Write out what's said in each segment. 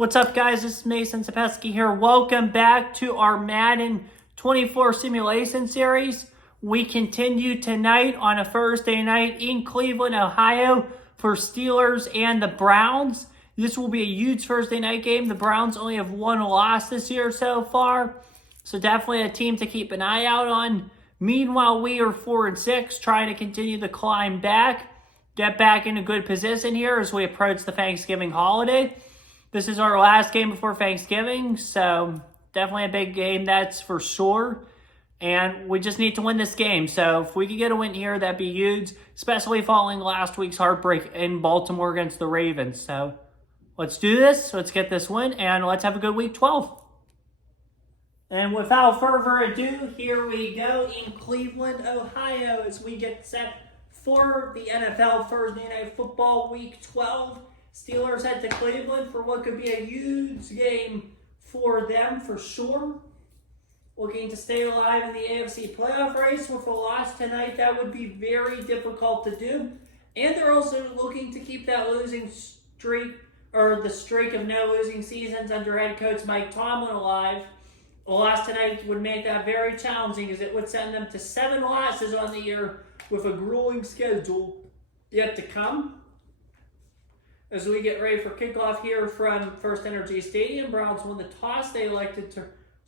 What's up, guys? This is Mason Sapesky here. Welcome back to our Madden 24 simulation series. We continue tonight on a Thursday night in Cleveland, Ohio for Steelers and the Browns. This will be a huge Thursday night game. The Browns only have one loss this year so far, so definitely a team to keep an eye out on. Meanwhile, we are 4-6, trying to continue to climb back, get back in a good position here as we approach the Thanksgiving holiday. This is our last game before Thanksgiving, so definitely a big game, that's for sure. And we just need to win this game. So if we could get a win here, that'd be huge, especially following last week's heartbreak in Baltimore against the Ravens. So let's do this. Let's get this win, and let's have a good week 12. And without further ado, here we go in Cleveland, Ohio, as we get set for the NFL Thursday Night Football Week 12. Steelers head to Cleveland for what could be a huge game for them, for sure. Looking to stay alive in the AFC playoff race. With a loss tonight, that would be very difficult to do. And they're also looking to keep that losing streak, or the streak of no losing seasons under head coach Mike Tomlin alive. A loss tonight would make that very challenging, as it would send them to 7 losses on the year with a grueling schedule yet to come. As we get ready for kickoff here from First Energy Stadium, Browns won the toss. Steelers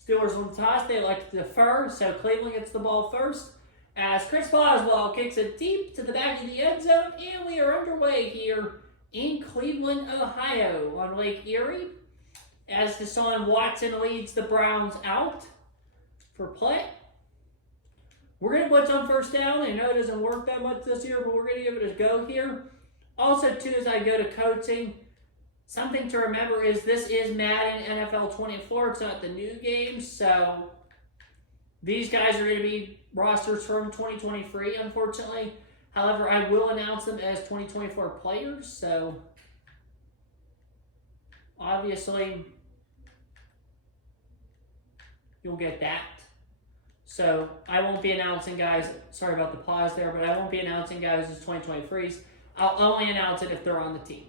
won the toss. They elected to defer, so Cleveland gets the ball first. As Chris Boswell kicks it deep to the back of the end zone, and we are underway here in Cleveland, Ohio, on Lake Erie. As Deshaun Watson leads the Browns out for play. We're going to blitz on first down. I know it doesn't work that much this year, but we're going to give it a go here. Also, too, as I go to coaching, something to remember is this is Madden NFL 24. It's not the new game, so these guys are going to be rosters from 2023, unfortunately. However, I will announce them as 2024 players, so obviously you'll get that. So I won't be announcing guys, sorry about the pause there, but I won't be announcing guys as 2023s. I'll only announce it if they're on the team.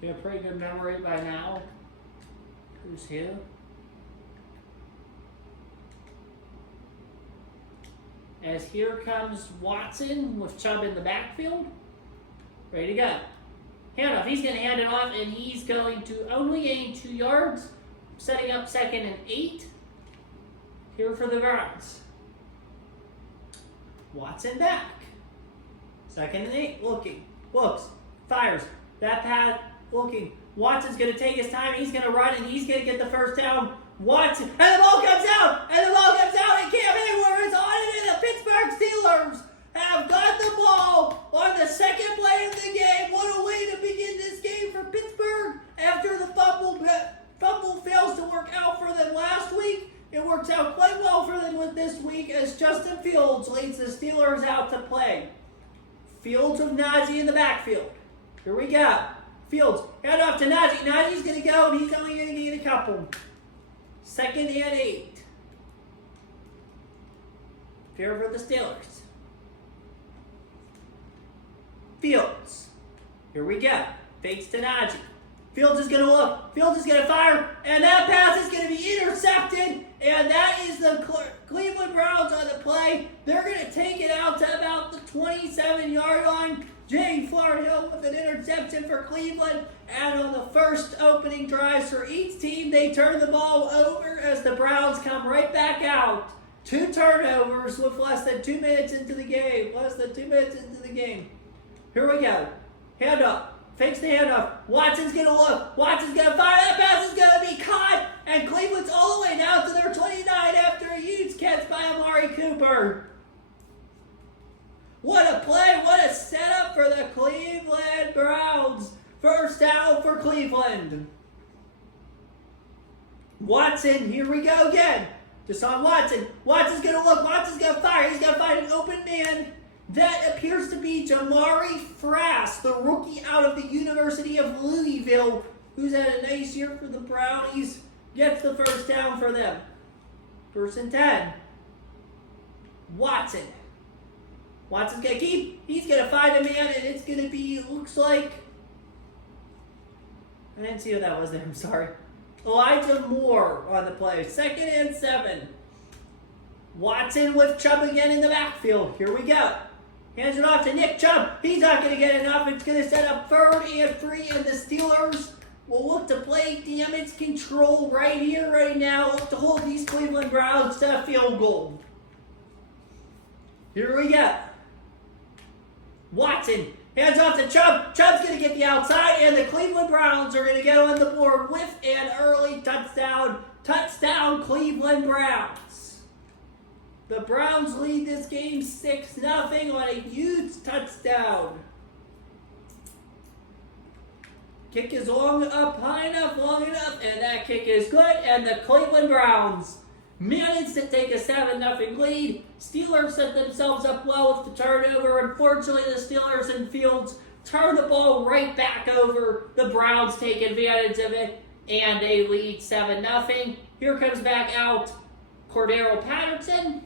Get a pretty good memory by now. Who's here? As here comes Watson with Chubb in the backfield. Ready to go. Handoff. He's going to hand it off, and he's going to only gain 2 yards, setting up 2nd and 8 here for the Browns. Watson back. 2nd and 8. Looks. Fires. That pass. Looking. Watson's going to take his time. He's going to run, and he's going to get the first down. Watson, and the ball comes out, and Cam Hayward is on it, and the Pittsburgh Steelers have got the ball on the second play of the game. What a way to begin this game for Pittsburgh after the fumble fails to work out for them last week. It works out quite well for them with this week as Justin Fields leads the Steelers out to play. Fields with Najee in the backfield. Here we go. Fields, hand off to Najee. Najee's going to go, and he's only going to need a couple. 2nd and 8. Here for the Steelers. Fields. Here we go. Fakes to Najee. Fields is going to look. Fields is going to fire. And that pass is going to be intercepted. And that is the Cleveland Browns on the play. They're going to take it out to about the 27-yard line. Jay Florhill with an interception for Cleveland. And on the first opening drives for each team, they turn the ball over as the Browns come right back out. 2 turnovers with less than 2 minutes into the game. Here we go. Hand up. Fakes the handoff. Watson's going to look. Watson's going to fire. That pass is going to be caught. And Cleveland's all the way down to their 29 after a huge catch by Amari Cooper. What a play. What a setup for the Cleveland Browns. First down for Cleveland. Watson, here we go again. Deshaun Watson. Watson's going to look. Watson's going to fire. He's going to and that appears to be Jamari Frass, the rookie out of the University of Louisville, who's had a nice year for the Brownies, gets the first down for them. 1st and 10. Watson. Watson's going to keep. He's going to find a man, and it's going to be, looks like, I didn't see who that was there, I'm sorry. Elijah Moore on the play. 2nd and 7. Watson with Chubb again in the backfield. Here we go. Hands it off to Nick Chubb. He's not going to get enough. It's going to set up 3rd and 3, and the Steelers will look to play damage control right here, right now. Look to hold these Cleveland Browns to a field goal. Here we go. Watson, hands off to Chubb. Chubb's going to get the outside, and the Cleveland Browns are going to get on the board with an early touchdown. Touchdown, Cleveland Browns. The Browns lead this game 6-0 on a huge touchdown. Kick is high enough, long enough, and that kick is good, and the Cleveland Browns managed to take a 7-0 lead. Steelers set themselves up well with the turnover. Unfortunately, the Steelers and Fields turn the ball right back over. The Browns take advantage of it, and they lead 7-0. Here comes back out Cordero Patterson.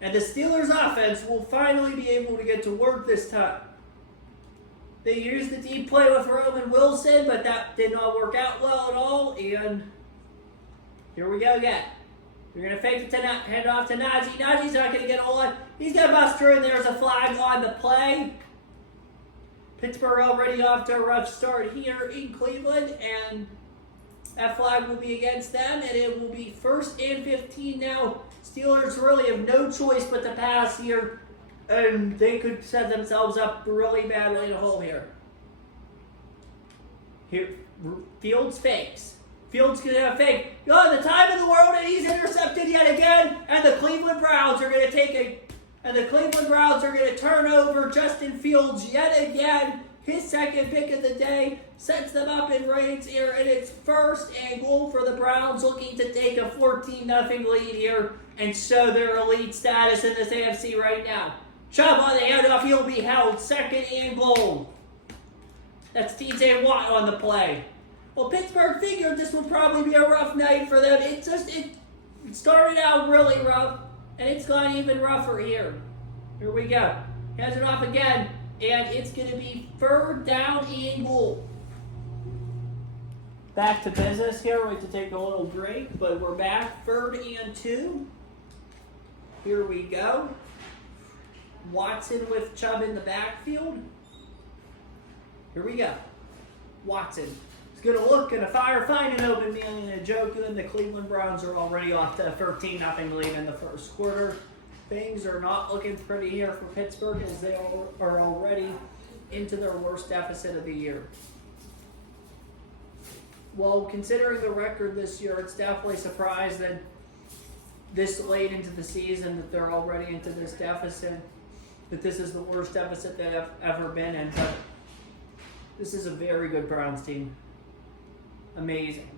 And the Steelers offense will finally be able to get to work this time. They used the deep play with Roman Wilson, but that did not work out well at all. And here we go again. They're going to fake it to hand off to Najee. Najee's not going to get a whole lot. He's going to bust through, and there's a flag on the play. Pittsburgh already off to a rough start here in Cleveland, and that flag will be against them, and it will be 1st and 15 now. Steelers really have no choice but to pass here, and they could set themselves up really badly at home here. Here, Fields fakes. Fields going to have a fake. Oh, the time of the world, and he's intercepted yet again, and the Cleveland Browns are going to turn over Justin Fields yet again. His 2nd pick of the day sets them up in reigns here, and it's 1st and goal for the Browns, looking to take a 14-0 lead here and show their elite status in this AFC right now. Chubb on the handoff, he'll be held. 2nd and goal. That's TJ Watt on the play. Well, Pittsburgh figured this would probably be a rough night for them. It started out really rough, and it's gone even rougher here. Here we go. Hands it off again. And it's going to be 3rd down and goal. Back to business here. We have to take a little break, but we're back. 3rd and 2. Here we go. Watson with Chubb in the backfield. Here we go. Watson is going to look, going to fire, find an open man, and a joke. And the Cleveland Browns are already off to a 13-0 lead in the 1st quarter. Things are not looking pretty here for Pittsburgh, as they are already into their worst deficit of the year. Well, considering the record this year, it's definitely surprised that this late into the season that they're already into this deficit, that this is the worst deficit they've ever been in. But this is a very good Browns team. Amazing.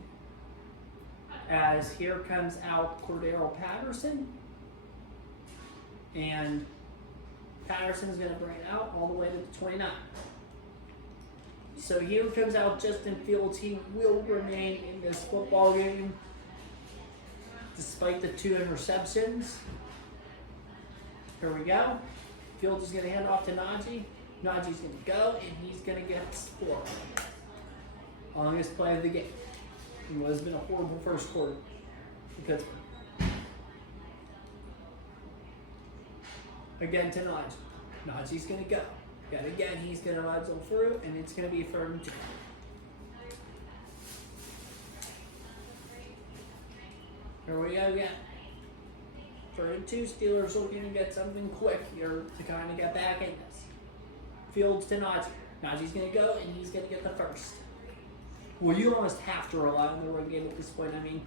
As here comes out Cordero Patterson. And Patterson's going to bring it out all the way to the 29. So here comes out Justin Fields. He will remain in this football game despite the 2 interceptions. Here we go. Fields is going to hand off to Najee. Najee's going to go, and he's going to get 4. Longest play of the game. It has been a horrible 1st quarter for Pittsburgh. Again to Najee. Najee's going to go. Yet again, he's going to muzzle through, and it's going to be 3rd and 2. Here we go again. 3rd and 2. Steelers looking to get something quick here to kind of get back in this. Fields to Najee. Najee's going to go, and he's going to get the 1st. Well, you almost have to rely on the run game at this point. I mean,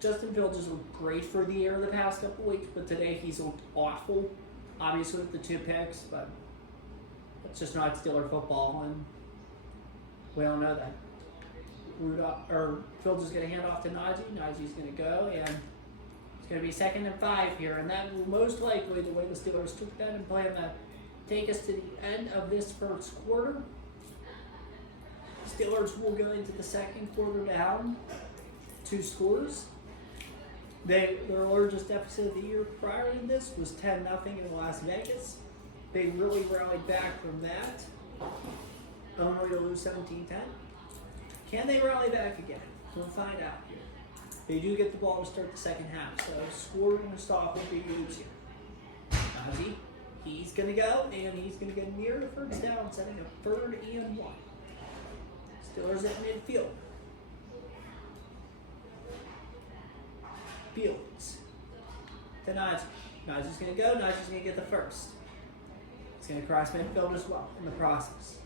Justin Fields has looked great for the air the past couple weeks, but today he's looked awful. Obviously with the 2 picks, but it's just not Steeler football, and we all know that. Fields is going to hand off to Najee. Najee's going to go, and he's going to be 2nd and 5 here, and that will most likely, the way the Steelers took that and plan that, take us to the end of this first quarter. Steelers will go into the second quarter down 2 scores. Their largest deficit of the year prior to this was 10-0 in Las Vegas. They really rallied back from that, only to lose 17-10. Can they rally back again? We'll find out here. They do get the ball to start the second half, so scoring stop will be huge here. Najee, he's going to go, and he's going to get near the first down, setting a 3rd and 1. Steelers at midfield. Fields to Najee. Najee's going to go. Najee's going to get the first. He's going to cross midfield as well in the process.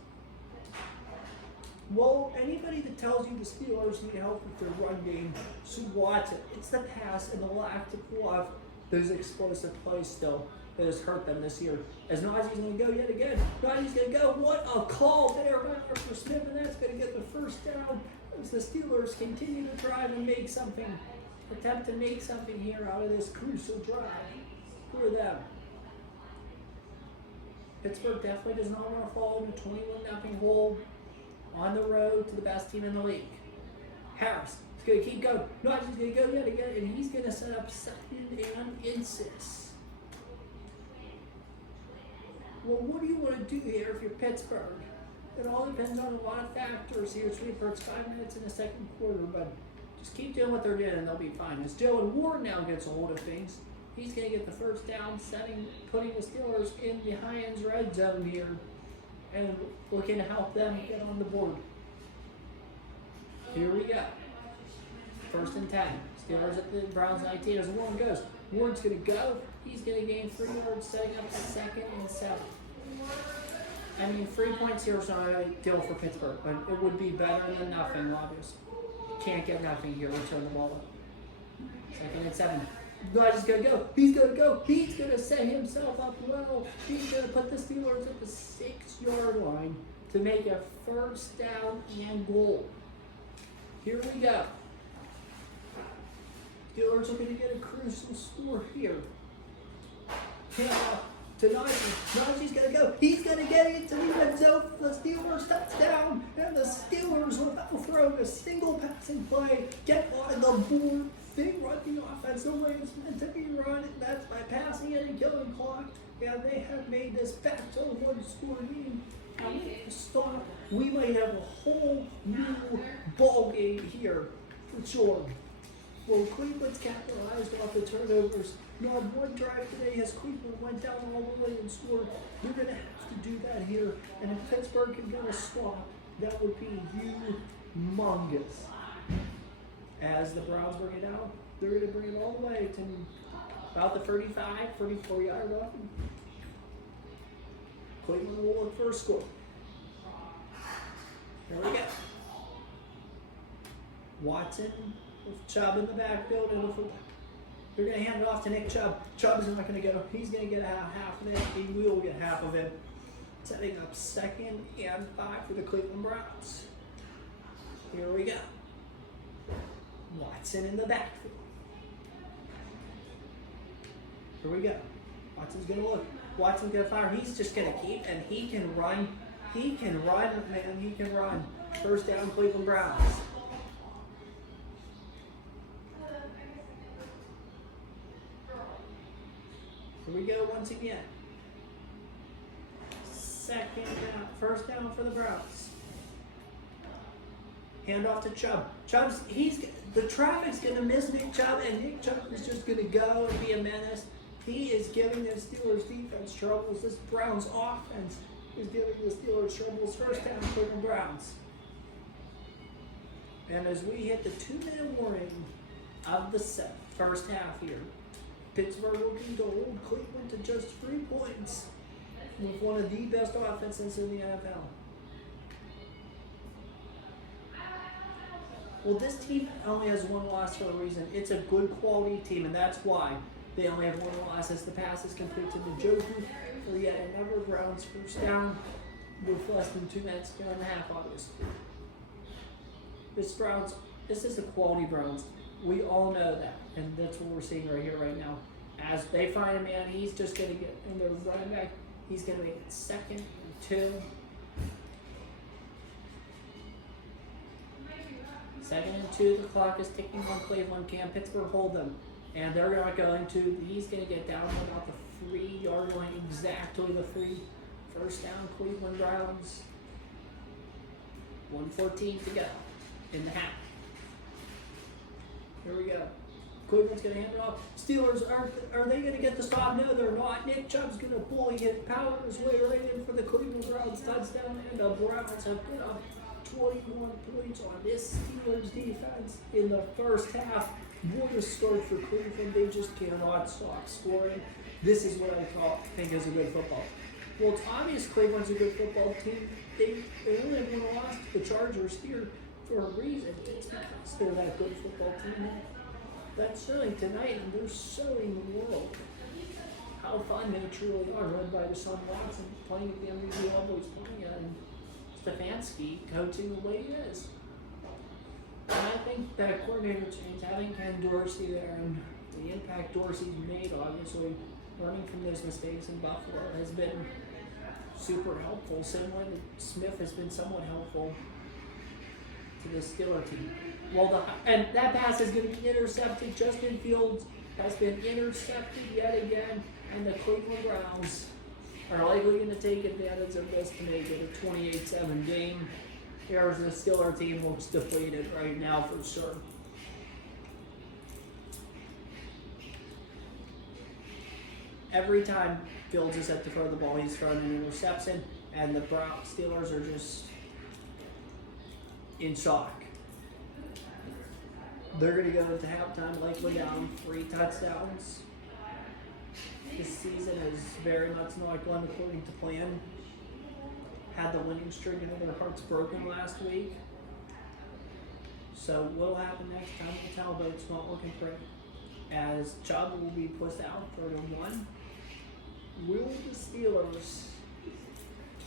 Well, anybody that tells you the Steelers need help with their run game should watch it. It's the pass and the lack to pull off those explosive plays still that has hurt them this year. As Najee's going to go yet again. Najee's going to go. What a call there by Arthur Smith, and that's going to get the first down as the Steelers continue to drive and make something. Attempt to make something here out of this crucial drive for them. Pittsburgh definitely does not want to fall in a 21-0 hole on the road to the best team in the league. Harris is going to keep going. Najee's going to go yet again, and he's going to set up 2nd and insist. Well, what do you want to do here if you're Pittsburgh? It all depends on a lot of factors here. It's for 5 minutes in the second quarter, but just keep doing what they're doing and they'll be fine. As Jalen Ward now gets a hold of things, he's going to get the first down, putting the Steelers in the high-end red zone here and looking to help them get on the board. Here we go. 1st and 10. Steelers at the Browns 19 as Ward goes. Ward's going to go. He's going to gain 3 yards, setting up a 2nd and 7. I mean, 3 points here is not ideal for Pittsburgh, but it would be better than nothing, obviously. Can't get nothing here. Return the ball up. 2nd and 7. Najee's going to go. He's going to go. He's going to set himself up well. He's going to put the Steelers at the 6-yard line to make a first down and goal. Here we go. Steelers are going to get a crucial score here. To Najee. Najee's going to go. He's going to get into the end zone for the Steelers touchdown. And the Steelers, without throwing a single passing play, get on the board. They run the offense the way it's meant to be run. And that's by passing it and killing clock. And they have made this back to a 1-score game. Stop. We might have a whole new ball game here for sure. Well, Cleveland's capitalized off the turnovers. Not one drive today as Cleveland went down all the way and scored. They're going to have to do that here. And if Pittsburgh can get a stop, that would be humongous. As the Browns bring it out, they're going to bring it all the way to about the 34-yard line. Cleveland will look for a score. Here we go. Watson with Chubb in the backfield and the fullback. They're going to hand it off to Nick Chubb. Chubb's not going to go. He's going to get half of it. He will get half of it. Setting up 2nd and 5 for the Cleveland Browns. Here we go. Watson in the backfield. Here we go. Watson's going to look. Watson's going to fire. He's just going to keep, and he can run. He can run, man. He can run. First down, Cleveland Browns. Here we go once again. 2nd down. First down for the Browns. Hand off to Chubb. The traffic's going to miss Nick Chubb, and Nick Chubb is just going to go and be a menace. He is giving the Steelers defense troubles. This Browns offense is giving the Steelers troubles. First down, Cleveland Browns. And as we hit the 2-minute warning of the first half here, Pittsburgh looking to hold Cleveland to just 3 points with one of the best offenses in the NFL. Well, this team only has one loss for a reason. It's a good quality team, and that's why they only have one loss as the pass is complete to Njoku for yet another Browns first down with less than 2 minutes to go in the half, obviously. This is a quality Browns. We all know that, and that's what we're seeing right here, right now. As they find a man, he's just going to get in their running back. He's going to make it 2nd and 2. 2nd and 2. The clock is ticking on Cleveland. Can Pittsburgh hold them? And they're not going to. He's going to get down about the 3-yard line, exactly the 3. First down, Cleveland Browns. 1:14 to go in the half. Here we go. Cleveland's going to hand it off. Steelers, are they going to get the stop? No, they're not. Nick Chubb's going to bully it, power his way right in for the Cleveland Browns touchdown, and the Browns have put up 21 points on this Steelers defense in the first half. What a start for Cleveland. They just cannot stop scoring. This is what I think is a good football. Well, it's obvious Cleveland's a good football team. They only won lost to the Chargers here for a reason. It's because they're that good football team. That's showing tonight, and they're showing the world how fun they truly are, led by Deshaun Watson, playing at the MVP level he's playing at, and Stefanski coaching the way he is. And I think that coordinator change, having Ken Dorsey there, and the impact Dorsey's made, obviously, learning from those mistakes in Buffalo has been super helpful. Same way that Smith has been somewhat helpful to the Steelers team. Well, and that pass is going to be intercepted. Justin Fields has been intercepted yet again, and the Cleveland Browns are likely going to take advantage of this to make it a 28-7 game. Here's the Steelers team looks depleted right now for sure. Every time Fields is set to throw the ball, he's throwing an interception, and the Steelers are just in shock. They're going to go into halftime likely down 3 touchdowns. This season is very much not going according to plan. Had the winning streak and their hearts broken last week. So what will happen next time will tell, but it's not looking pretty. As Chubb will be pushed out for the 1. Will the Steelers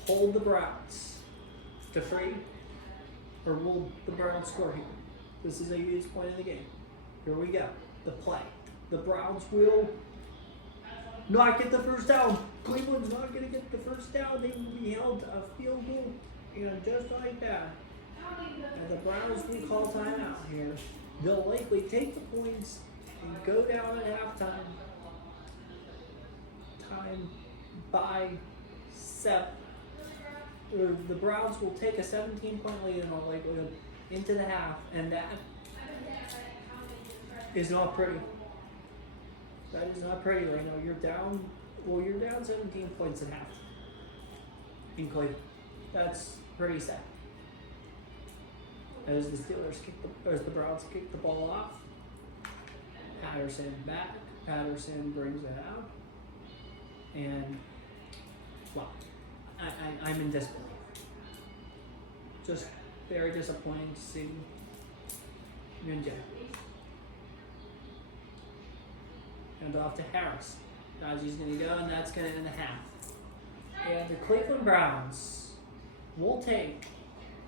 hold the Browns to 3? Or will the Browns score here? This is a huge point of the game. Here we go. The play. The Browns will not get the first down. Cleveland's not going to get the first down. They will be held a field goal, and just like that. And the Browns will call timeout here. They'll likely take the points and go down at halftime. Time by 7. The Browns will take a 17-point lead in all likelihood into the half, and that is not pretty. That is not pretty right now. You're down 17 points at half in Cleveland. That's pretty sad. As the Browns kick the ball off, Patterson back. Patterson brings it out, and well, I'm in disbelief. Just very disappointing to see Ninja. And off to Harris. Najee's going to go, and that's going to end the half. And the Cleveland Browns will take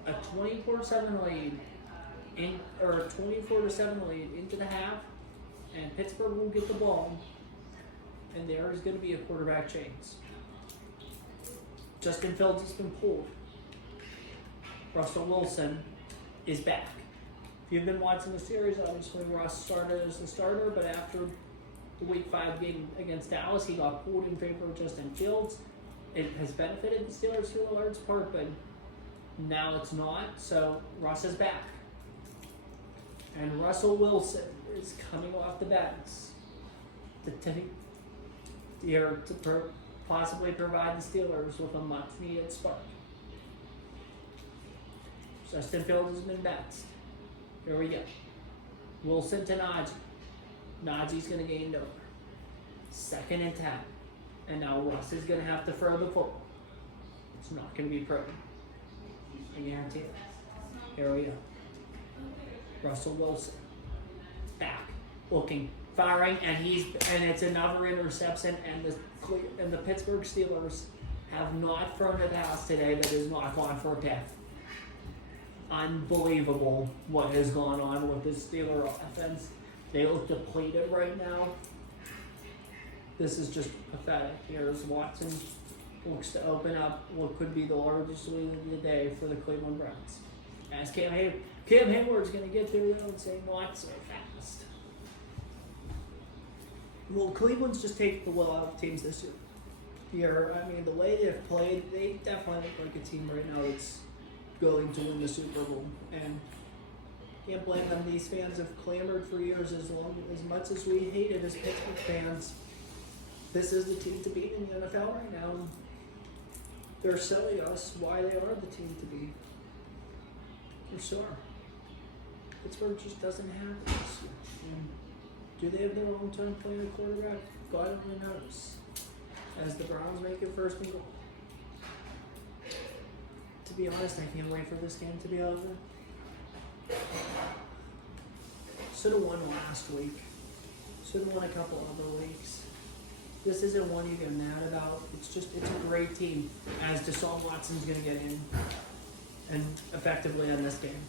a 24-7 lead, or a 24-7 lead into the half, and Pittsburgh will get the ball, and there is going to be a quarterback change. Justin Fields has been pulled. Russell Wilson is back. If you've been watching the series, obviously Russ started as the starter, but after the Week 5 game against Dallas, he got pulled in favor of Justin Fields. It has benefited the Steelers for the large part, but now it's not. So Russ is back. And Russell Wilson is coming off the bench to possibly provide the Steelers with a much-needed spark. Justin Fields has been benched. Here we go. Wilson to Najee. Najee's going to gain over. 2nd and 10. And now Russ is going to have to throw the football. It's not going to be pretty. I guarantee it. Here we go. Russell Wilson. Back. Looking. Firing. And it's another interception. And the Pittsburgh Steelers have not thrown a pass today that has not gone for a pick. unbelievable what has gone on with this Steeler offense. They look depleted right now. This is just pathetic. Here's Watson. Looks to open up what could be the largest lead of the day for the Cleveland Browns. As Cam Hayward's going to get there though and say, not so fast. Well, Cleveland's just taken the will out of teams this year. I mean, the way they've played, they definitely look like a team right now that's going to win the Super Bowl. And can't blame them. These fans have clamored for years as much as we hate it as Pittsburgh fans. This is the team to beat in the NFL right now. They're showing us why they are the team to beat. For sure. Pittsburgh just doesn't have it this year. And do they have their long-term plan at quarterback? God only knows. As the Browns make it first and goal. To be honest, I can't wait for this game to be over. Should have won last week. Should have won a couple other weeks. This isn't one you get mad about. It's a great team. As Deshaun Watson's going to get in and effectively end this game.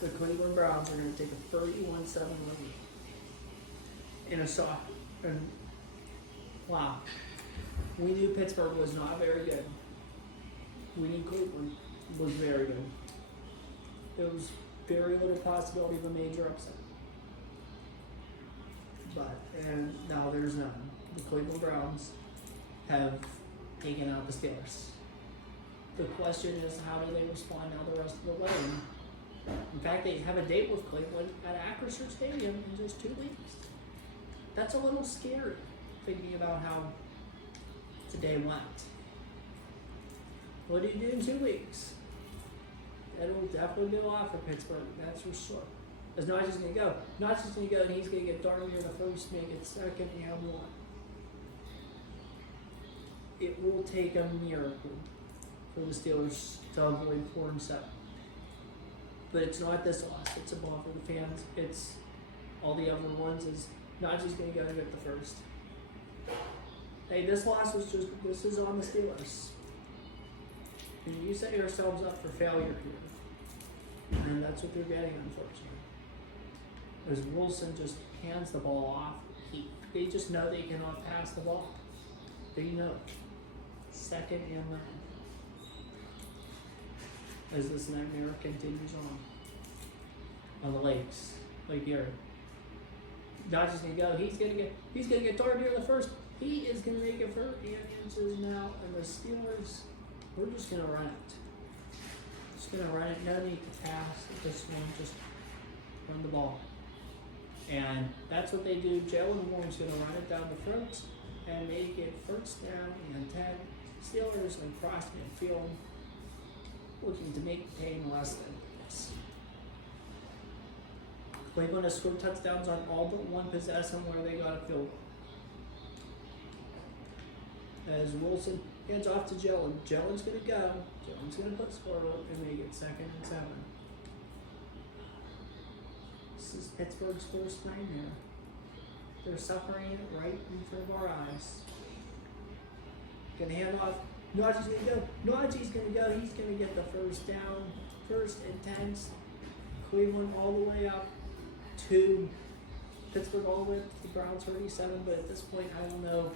The Cleveland Browns are going to take a 31-7 lead in a soft. And wow, we knew Pittsburgh was not very good. We knew Cleveland was very good. There was very little possibility of a major upset. And now there's none. The Cleveland Browns have taken out the Steelers. The question is, how do they respond now the rest of the way? In fact, they have a date with Cleveland at Acrisure Stadium in just 2 weeks. That's a little scary, thinking about how today went. What do you do in 2 weeks? It'll definitely be a lot for Pittsburgh, that's for sure. As Najee's going to go. Najee's going to go, and he's going to get darn near the first, make it second, and one. It will take a miracle for the Steelers to avoid 4-7. But it's not this loss. It's a ball for the fans. It's all the other ones. Is Najee's going to go and get the first. Hey, this loss was just, this is on the Steelers. And you set yourselves up for failure here. And that's what they're getting, unfortunately. As Wilson just hands the ball off, they just know they cannot pass the ball. They know. Second and 9. As this nightmare continues on the lakes, Lake Erie. Najee's gonna go. He's gonna get darn near the first. He is gonna make it for 8 inches now, and the Steelers, we're just gonna run it. Just gonna run it. No need to pass at this one. Just run the ball. And that's what they do. Jalen Warren's going to run it down the front and make it first down and 10. Steelers across midfield looking to make the game less than this. Cleveland has scored touchdowns on all but one possession where they got a field goal. As Wilson hands off to Jalen. Jalen's going to go. Jalen's going to put score up and make it second and 7. This is Pittsburgh's first nightmare. They're suffering it right in front of our eyes. Gonna hand off. Najee's gonna go. Najee's gonna go. He's gonna get the first down. First and 10. Cleveland all the way up to Pittsburgh, all the way up to the Browns 37. But at this point, I don't know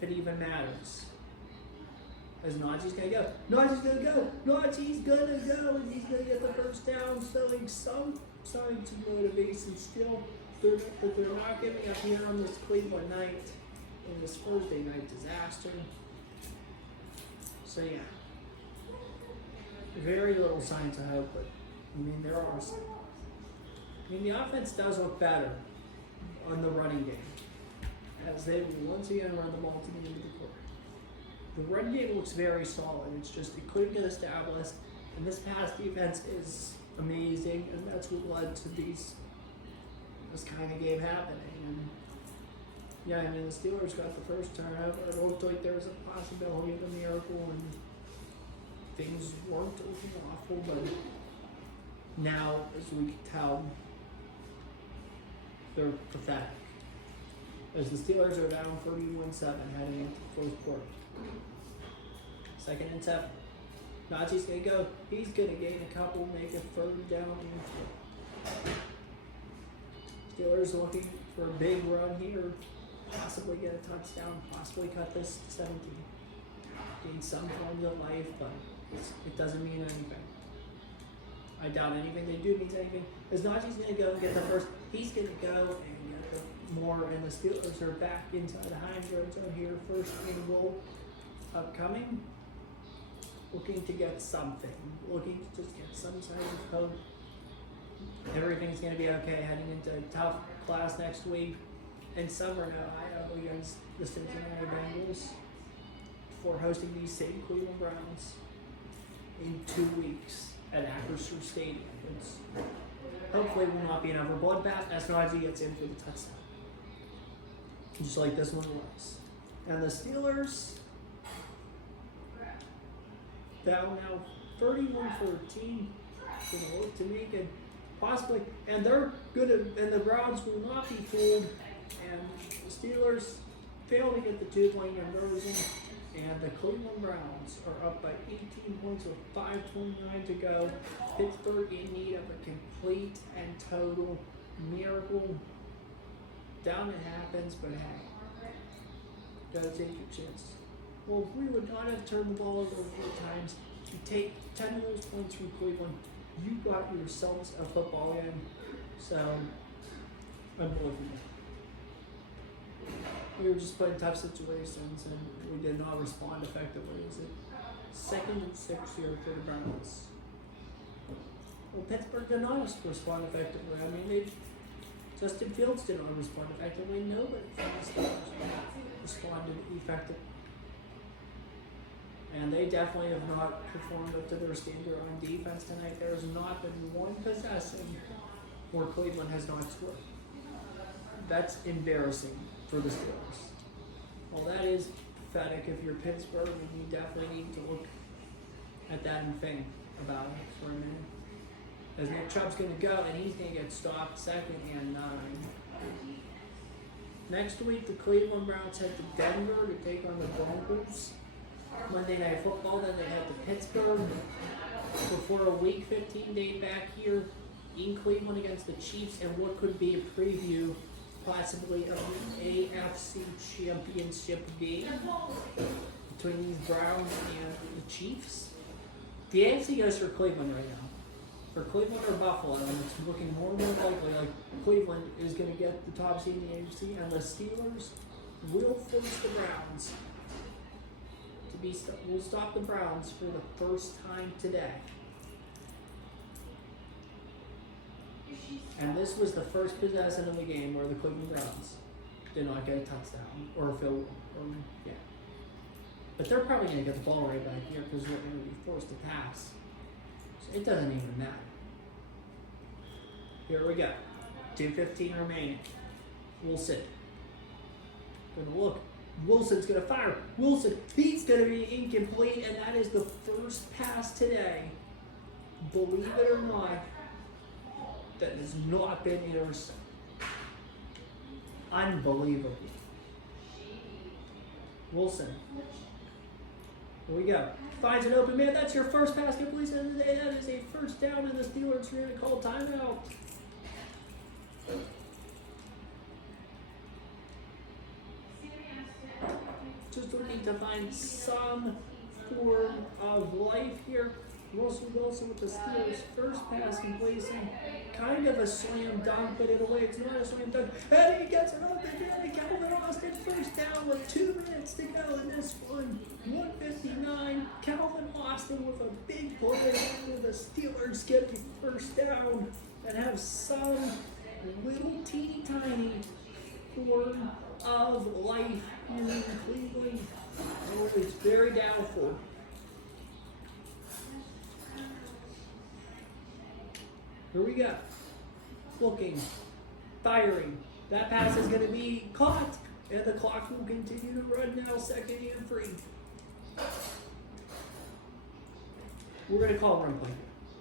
if it even matters. As Najee's gonna go. Najee's gonna go. Najee's gonna go. And he's gonna get the first down. Showing some signs of motivation still. They're not giving up here on this Cleveland night, in this Thursday night disaster. So yeah, very little signs of hope, but I mean there are some. I mean the offense does look better on the running game, as they once again run the ball to the end of the quarter. The run game looks very solid. It's just it couldn't get established, and this pass defense is amazing, and that's what led to this kind of game happening. And yeah, I mean the Steelers got the first turnover. It looked like there was a possibility of a miracle, and things weren't looking awful. But now, as we can tell, they're pathetic. As the Steelers are down 31-7 heading into the fourth quarter. Second and 7. Najee's going to go. He's going to gain a couple, make a third down. Steelers looking for a big run here. Possibly get a touchdown. Possibly cut this to 17. Gain some forms of life, but it doesn't mean anything. I doubt anything they do means anything. As Najee's going to go and get the first, he's going to go and get the more, and the Steelers are back inside the Heinz red zone here. First and goal upcoming. Looking to get something. Looking to just get some sign of hope. Everything's going to be okay heading into a tough class next week in Summer, Ohio against the Cincinnati Bengals for hosting these same Cleveland Browns in 2 weeks at Acrisure Stadium. It's hopefully will not be another bloodbath as Najee gets in for the touchdown. Just like this one was. And the Steelers down now 31-14. Gonna look to make it possibly, and they're good at, and the Browns will not be fooled. And the Steelers fail to get the 2-point conversion. And the Cleveland Browns are up by 18 points with 5:29 to go. Pittsburgh in need of a complete and total miracle. Down it happens, but hey, gotta take your chance. Well, if we would not have turned the ball over 4 times, you take 10 of those points from Cleveland, you got yourselves a football game. So, unbelievable. We were just playing tough situations and we did not respond effectively. Is it 2nd and 6 here for the Browns? Well, Pittsburgh did not respond effectively. I mean, Justin Fields did not respond effectively. Nobody from the Steelers responded effectively. And they definitely have not performed up to their standard on defense tonight. There has not been one possession where Cleveland has not scored. That's embarrassing for the Steelers. Well, that is pathetic if you're Pittsburgh, and you definitely need to look at that and think about it for a minute. As Nick Chubb's going to go, and he's going to get stopped 2nd and 9. Next week, the Cleveland Browns head to Denver to take on the Broncos. Monday Night Football, then they head to Pittsburgh before a Week 15 day back here in Cleveland against the Chiefs, and what could be a preview possibly of the AFC Championship game between these Browns and the Chiefs. The AFC goes for Cleveland right now. For Cleveland or Buffalo, and it's looking more and more likely like Cleveland is going to get the top seed in the AFC, and the Steelers will force the Browns will stop the Browns for the first time today. And this was the first possession of the game where the Cleveland Browns did not get a touchdown or a field goal. Yeah. But they're probably going to get the ball right back here because they're going to be forced to pass. So it doesn't even matter. Here we go. 2:15 remaining. Wilson. Good look. Wilson's going to fire. Wilson, he's going to be incomplete, and that is the first pass today, believe it or not, that has not been intercepted. Unbelievable. Wilson. Here we go. Finds an open man. That's your first pass completion of the day. That is a first down, and the Steelers are going to call timeout. Just looking to find some form of life here. Russell Wilson with the Steelers' first pass completion. Kind of a slam dunk, but in a way it's not a slam dunk. And he gets it off the ground. Calvin Austin first down with 2 minutes to go in this one. 1:59. Calvin Austin with a big play where the Steelers get the first down and have some little teeny tiny form of life here in Cleveland. Oh, it's very doubtful. Here we go. Looking, firing. That pass is going to be caught, and the clock will continue to run now, 2nd and 3. We're going to call run play.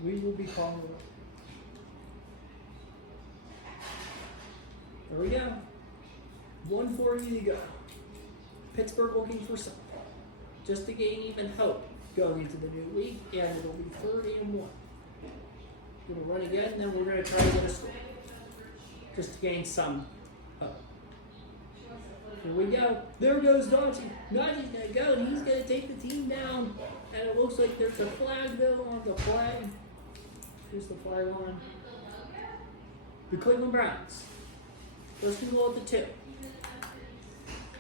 We will be calling run. There we go. 1:40 to go. Pittsburgh looking for something, just to gain even hope going into the new week, and it'll be 3rd and 1. We'll run again, and then we're going to try to get a score, just to gain some hope. Here we go. There goes Najee. Najee's going to go, and he's going to take the team down. And it looks like there's a flag bill on the flag. Here's the flag on. The Cleveland Browns. First and goal at the 2.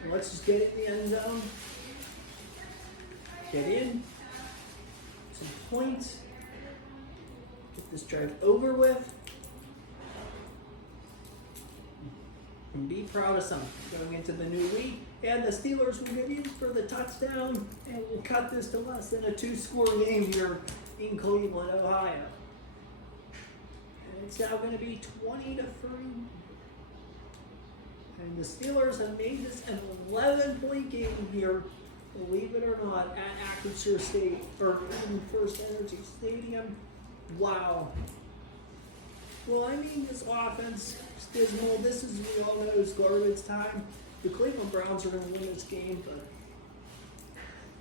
And let's just get it in the end zone. Get in. Some points. Get this drive over with. And be proud of something going into the new week. And the Steelers will get in for the touchdown. And we'll cut this to less than a 2-score game here in Cleveland, Ohio. And it's now going to be 20-3. And the Steelers have made this an 11-point game here, believe it or not, at Acrisure State, or even First Energy Stadium. Wow. Well, I mean, this offense is dismal. This is, we all know, it's garbage time. The Cleveland Browns are going to win this game, but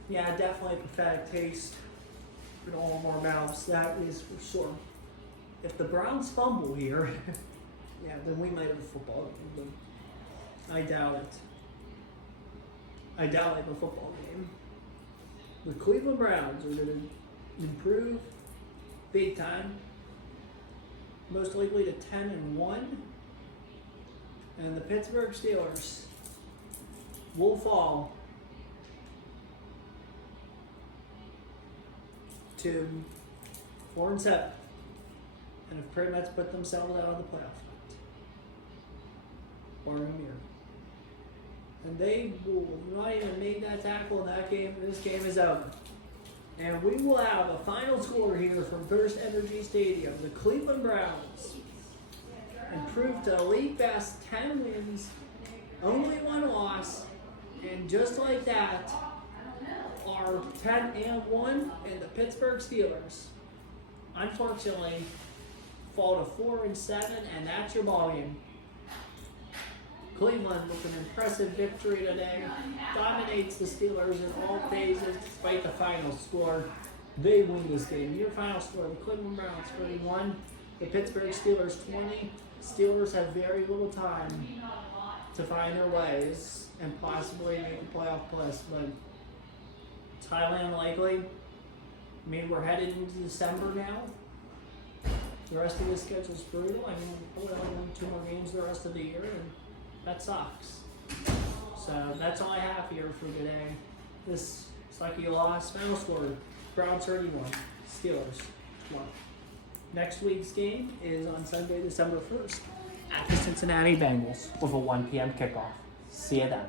yeah, definitely a pathetic taste in all of our mouths. That is for sure. If the Browns fumble here, yeah, then we might have a football game, but I doubt it. I doubt like a football game. The Cleveland Browns are going to improve big time. Most likely to 10-1. And the Pittsburgh Steelers will fall to 4-7. And have pretty much put themselves out of the playoff hunt. Or a mirror. And they will not even make that tackle in that game. This game is over. And we will have a final score here from First Energy Stadium. The Cleveland Browns improved to a league best 10 wins, only 1 loss, and just like that, are 10-1, and the Pittsburgh Steelers, unfortunately, fall to 4-7, and that's your ball game. Cleveland, with an impressive victory today, dominates the Steelers in all phases despite the final score. They win this game. Your final score, the Cleveland Browns 31, the Pittsburgh Steelers 20. Steelers have very little time to find their ways and possibly make a playoff push, but it's highly unlikely. I mean, we're headed into December now. The rest of the schedule is brutal. I mean, we'll only win 2 more games the rest of the year, and that sucks. So that's all I have here for today. This sucky loss. Final score, Browns 31, Steelers 1. Next week's game is on Sunday, December 1st at the Cincinnati Bengals with a 1 p.m. kickoff. See you then.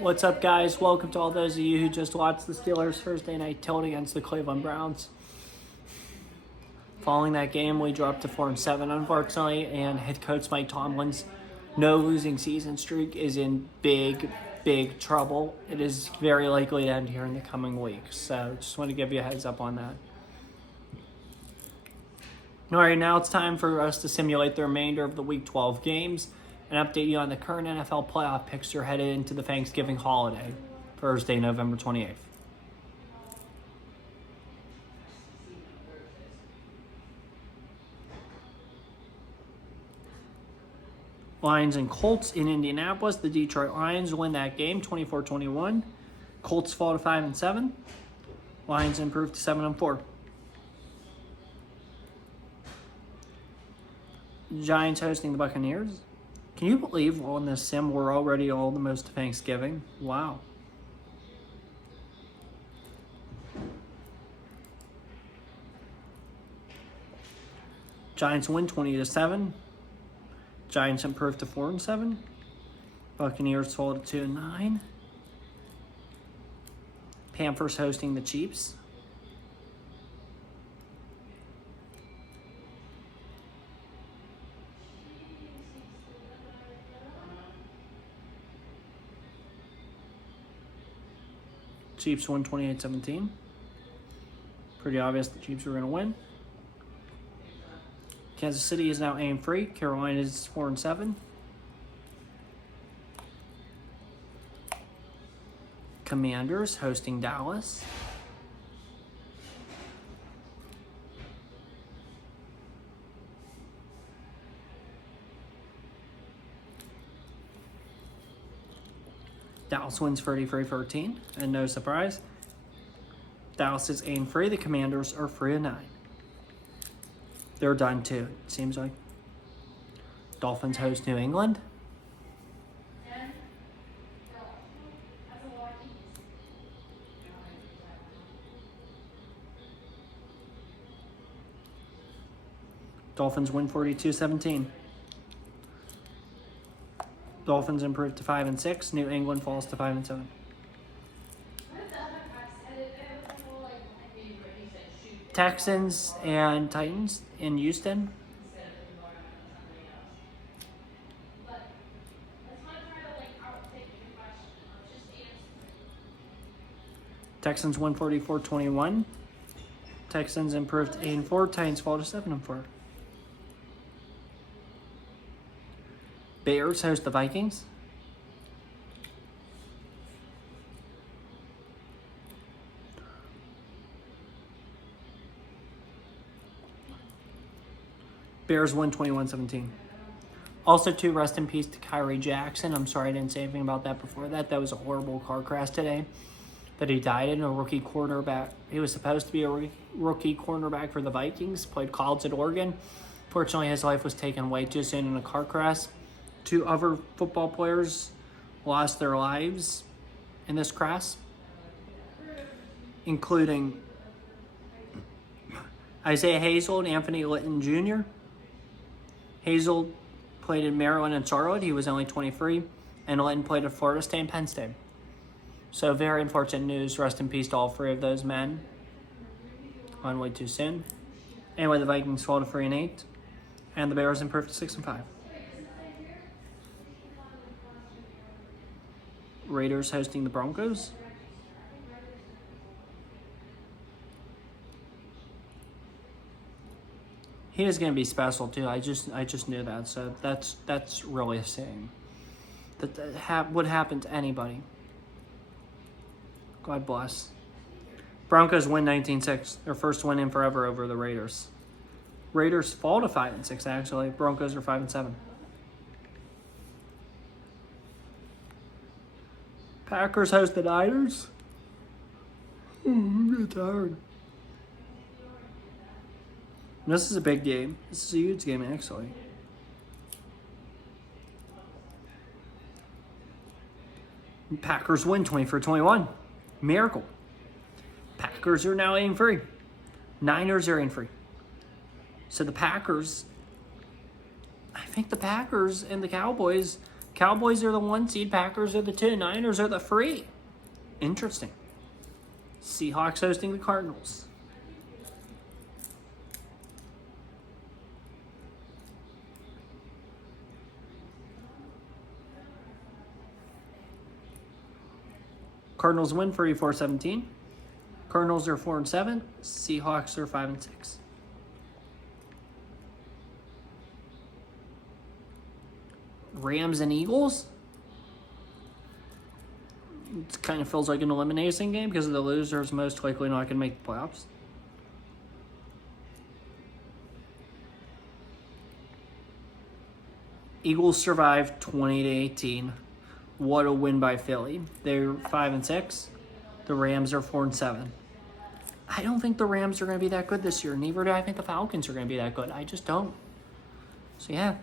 What's up, guys? Welcome to all those of you who just watched the Steelers Thursday night tilt against the Cleveland Browns. Following that game, we dropped to 4-7, unfortunately, and head coach Mike Tomlin's no losing season streak is in big trouble. It is very likely to end here in the coming weeks. So just want to give you a heads up on that. All right, now it's time for us to simulate the remainder of the Week 12 games and update you on the current NFL playoff picture headed into the Thanksgiving holiday, Thursday, November 28th. Lions and Colts in Indianapolis. The Detroit Lions win that game 24-21. Colts fall to 5-7. Lions improve to 7-4. Giants hosting the Buccaneers. Can you believe on this sim we're already almost to Thanksgiving? Wow. Giants win 20-7. Giants improve to 4-7. Buccaneers fall to 2-9. Panthers hosting the Chiefs. Chiefs win 28-17. Pretty obvious the Chiefs are going to win. Kansas City is now aim-free. Carolina is 4-7. Commanders hosting Dallas. Dallas wins 33-13, and no surprise, Dallas is 8-3. The Commanders are 3-9. They're done too, it seems like. Dolphins host New England. Dolphins win 42-17. Dolphins improve to 5-6. New England falls to 5-7. Texans and Titans in Houston. Texans win 44-21. Texans improved 8-4. Titans fall to 7-4. Bears host the Vikings. Bears win 21-17. Also, too, rest in peace to Kyrie Jackson. I'm sorry I didn't say anything about that before that. That was a horrible car crash today that he died in. A rookie cornerback. He was supposed to be a rookie cornerback for the Vikings. Played college at Oregon. Fortunately, his life was taken way too soon in a car crash. 2 other football players lost their lives in this crash, including Isaiah Hazel and Anthony Litton Jr. Hazel played in Maryland and Charlotte. He was only 23. And Litton played at Florida State and Penn State. So very unfortunate news. Rest in peace to all 3 of those men. Gone way too soon. Anyway, the Vikings fall to 3-8. And the Bears improved to 6-5. Raiders hosting the Broncos. He is going to be special too. I just knew that. So that's really a saying. That would happen to anybody. God bless. Broncos win 19-6. Their first win in forever over the Raiders. Raiders fall to 5-6 actually. Broncos are 5-7. Packers host the Niners. I'm getting tired. This is a big game. This is a huge game, actually. Packers win 20-21. Miracle. Packers are now 8-3. Niners are 8-3. So the Packers, I think the Packers and the Cowboys are the 1 seed, Packers are the 2, Niners are the 3. Interesting. Seahawks hosting the Cardinals. Cardinals win 34-17. Cardinals are 4-7. Seahawks are 5-6. Rams and Eagles. It kind of feels like an elimination game because the loser is most likely not going to make the playoffs. Eagles survived 20-18. What a win by Philly. They're 5-6. The Rams are 4-7. I don't think the Rams are going to be that good this year. Neither do I think the Falcons are going to be that good. I just don't. So yeah.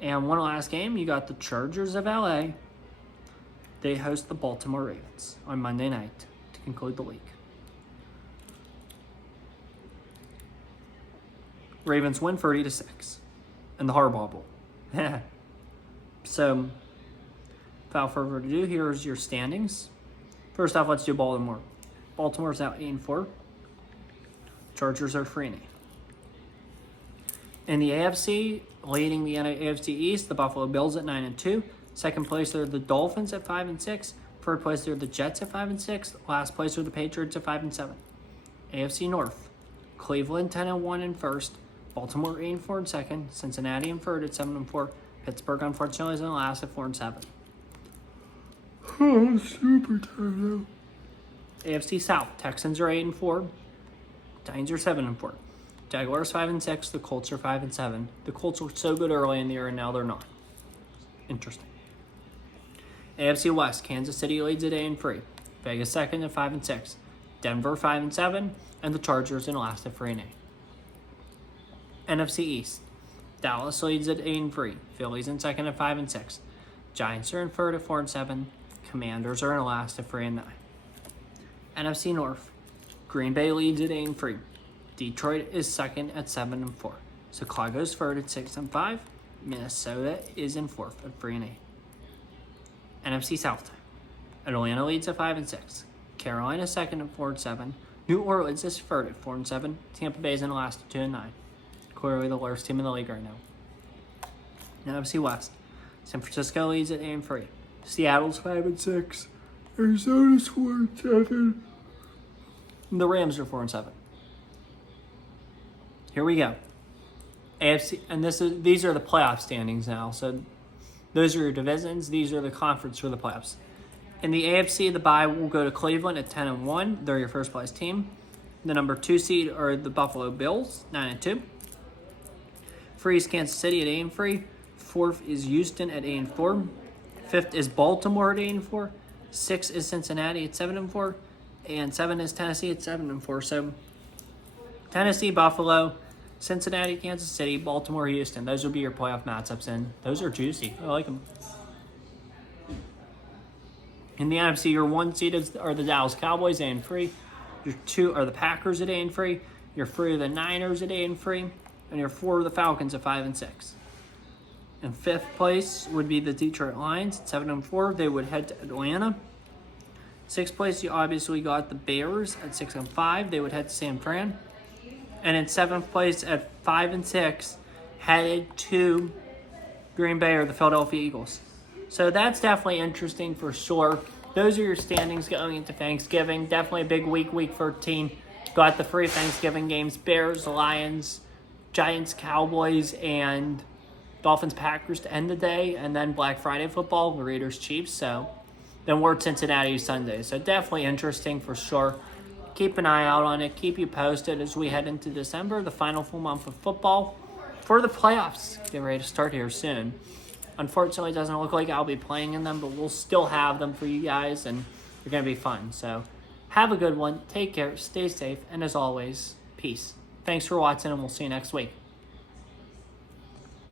And one last game, you got the Chargers of LA. They host the Baltimore Ravens on Monday night to conclude the week. Ravens win 30-6 in the Harbaugh Bowl. So, without further ado, here's your standings. First off, let's do Baltimore. Baltimore's out 8-4. Chargers are 3-8. In the AFC, leading the AFC East, the Buffalo Bills at 9-2. Second place are the Dolphins at 5-6. Third place are the Jets at 5-6. Last place are the Patriots at 5-7. AFC North, Cleveland 10-1 in first. Baltimore 8-4 in second. Cincinnati in third at 7-4. Pittsburgh, unfortunately, is in last at 4-7. Oh, I'm super tired now. AFC South, Texans are 8-4. Titans are 7-4. Jaguars 5-6. The Colts are 5-7. The Colts were so good early in the year, and now they're not. Interesting. AFC West, Kansas City leads at 8-3. Vegas second at 5-6. Denver 5-7, and the Chargers in last at 3-8. NFC East, Dallas leads at 8-3. Phillies in second at 5-6. Giants are in third at 4-7. Commanders are in last at 3-9. NFC North, Green Bay leads at 8-3. Detroit is second at 7-4. Chicago's third at 6-5. Minnesota is in fourth at 3-8. NFC South, Atlanta leads at 5-6. Carolina second at 4-7. New Orleans is third at 4-7. Tampa Bay is in last at 2-9. Clearly the worst team in the league right now. NFC West, San Francisco leads at 8-3. Seattle's 5-6. Arizona's 4-7. The Rams are 4-7. Here we go. AFC, and these are the playoff standings now. So those are your divisions. These are the conference for the playoffs. In the AFC, the bye will go to Cleveland at 10-1. They're your first place team. The number 2 seed are the Buffalo Bills, 9-2. 3 is Kansas City at 8-3. 4th is Houston at 8-4. 5th is Baltimore at 8-4. 6 is Cincinnati at 7-4. And 7 is Tennessee at 7-4. So Tennessee, Buffalo, Cincinnati, Kansas City, Baltimore, Houston. Those will be your playoff matchups, and those are juicy. I like them. In the NFC, your 1 seed are the Dallas Cowboys, 8-3. Your 2 are the Packers at 8-3. Your 3 are the Niners at 8-3. And your 4 are the Falcons at 5-6. In 5th place would be the Detroit Lions at 7-4. They would head to Atlanta. 6th place, you obviously got the Bears at 6-5. They would head to San Fran. And in 7th place at 5-6, headed to Green Bay or the Philadelphia Eagles. So that's definitely interesting for sure. Those are your standings going into Thanksgiving. Definitely a big week 13. Got the 3 Thanksgiving games: Bears, Lions, Giants, Cowboys, and Dolphins, Packers to end the day. And then Black Friday football, the Raiders, Chiefs. So then we're Cincinnati Sunday. So definitely interesting for sure. Keep an eye out on it. Keep you posted as we head into December, the final full month of football for the playoffs. Get ready to start here soon. Unfortunately, it doesn't look like I'll be playing in them, but we'll still have them for you guys, and they're going to be fun. So have a good one. Take care. Stay safe. And as always, peace. Thanks for watching, and we'll see you next week.